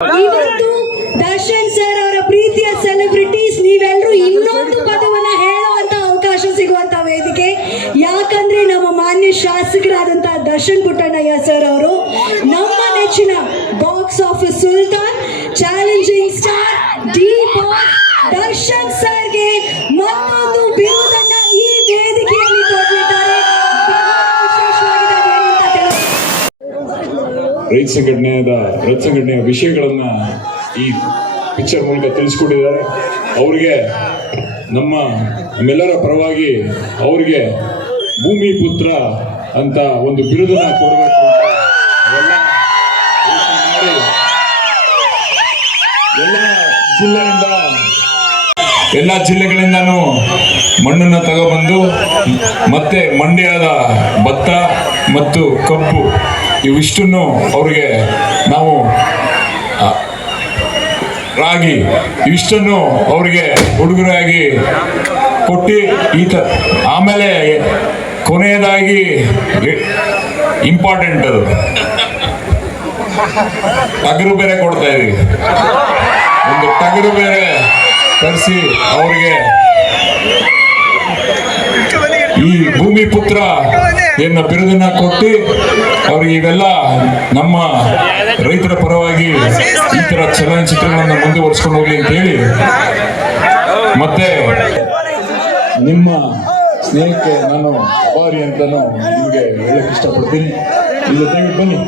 ಇವತ್ತು ದರ್ಶನ್ ಸರ್ ಅವರ ಪ್ರೀತಿಯ ಸೆಲೆಬ್ರಿಟೀಸ್ ನೀವೆಲ್ಲರೂ ಇನ್ನೊಂದು ಪದವನ್ನ ಹೇಳುವಂತ ಅವಕಾಶ ಸಿಗುವಂತ ವೇದಿಕೆ. ಯಾಕಂದ್ರೆ ನಮ್ಮ ಮಾನ್ಯ ಶಾಸಕರಾದಂತಹ ದರ್ಶನ್ ಪುಟ್ಟಣ್ಣಯ್ಯ ಸರ್ ಅವರು ನಮ್ಮ ನೆಚ್ಚಿನ box office Sultan challenging star D Darshan ಸರ್ಗೆ ರೈತ ಸಂಘಟನೆಯಾದ ರೈತ ಸಂಘಟನೆಯ ವಿಷಯಗಳನ್ನ ಈ ಪಿಕ್ಚರ್ ಮೂಲಕ ತಿಳಿಸ್ಕೊಟ್ಟಿದ್ದಾರೆ. ಅವ್ರಿಗೆ ನಮ್ಮ, ನಮ್ಮೆಲ್ಲರ ಪರವಾಗಿ ಅವ್ರಿಗೆ ಭೂಮಿ ಪುತ್ರ ಅಂತ ಒಂದು ಬಿರುದನ್ನ ಕೊಡಬೇಕು ಯೋಚನೆ ಎಲ್ಲ ಜಿಲ್ಲೆಯಿಂದ ಎಲ್ಲ ಜಿಲ್ಲೆಗಳಿಂದನೂ ಮಣ್ಣನ್ನು ತಗೊಬಂದು ಮತ್ತೆ ಮಂಡ್ಯದ ಭತ್ತ ಮತ್ತು ಕಬ್ಬು ಇವಿಷ್ಟನ್ನು ಅವ್ರಿಗೆ ನಾವು ರಾಗಿ ಇವಿಷ್ಟನ್ನು ಅವ್ರಿಗೆ ಉಡುಗೊರೆಯಾಗಿ ಕೊಟ್ಟು ಈ ತ ಆಮೇಲೆ ಕೊನೆಯದಾಗಿ ಇಂಪಾರ್ಟೆಂಟ್ ಅದು. ಟಗರು ಬೇರೆ ಕೊಡ್ತಾ ಇದೀವಿ. ಒಂದು ಟಗರು ಬೇರೆ ತರಿಸಿ ಅವರಿಗೆ. ಈ ಭೂಮಿ ಪುತ್ರ ಎನ್ನ ಬಿರುದನ್ನ ಕೊಟ್ಟು ಅವ್ರಿಗೆ ಇವೆಲ್ಲ ನಮ್ಮ ರೈತರ ಪರವಾಗಿ ಈ ತರ ಚಲನಚಿತ್ರಗಳನ್ನ ಮುಂದುವರಿಸ್ಕೊಂಡು ಹೋಗ್ಲಿ ಅಂತ ಹೇಳಿ. ಮತ್ತೆ ನಿಮ್ಮ ಸ್ನೇಹಕ್ಕೆ ನಾನು ಅಪಾರಿ ಅಂತಾನು ನಿಮಗೆ ಹೇಳಕ್ ಇಷ್ಟಪಡ್ತೀನಿ. ಇಲ್ಲಿ ಬನ್ನಿ.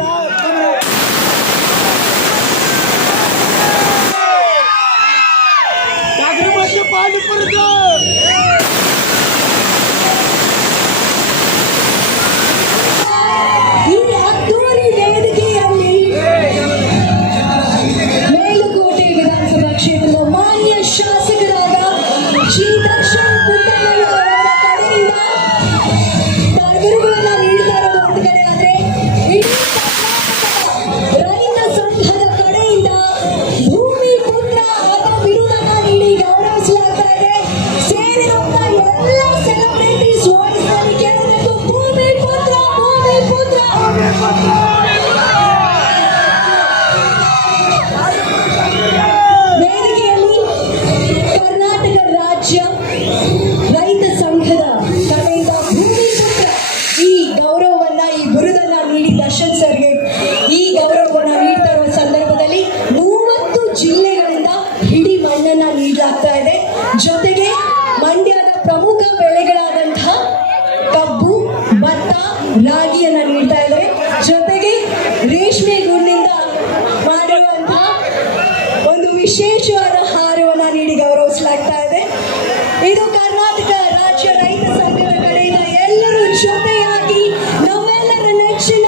ರಾಗಿಯನ್ನ ನೀಡ್ತಾ ಇದ್ದಾರೆ. ಜೊತೆಗೆ ರೇಷ್ಮೆ ಗೂಡಿನಿಂದ ಮಾಡಿರುವಂತಹ ಒಂದು ವಿಶೇಷವಾದ ಹಾರವನ್ನ ನೀಡಿ ಗೌರವಿಸಲಾಗ್ತಾ ಇದೆ. ಇದು ಕರ್ನಾಟಕ ರಾಜ್ಯ ರೈತ ಸಂಘದ ಕಡೆಯಿಂದ ಎಲ್ಲರೂ ಜೊತೆಯಾಗಿ ನಮ್ಮೆಲ್ಲರ ನೆಚ್ಚಿನ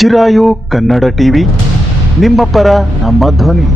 ಚಿರಾಯು ಕನ್ನಡ ಟಿವಿ ನಿಮ್ಮ ಪರ ನಮ್ಮ ಧ್ವನಿ.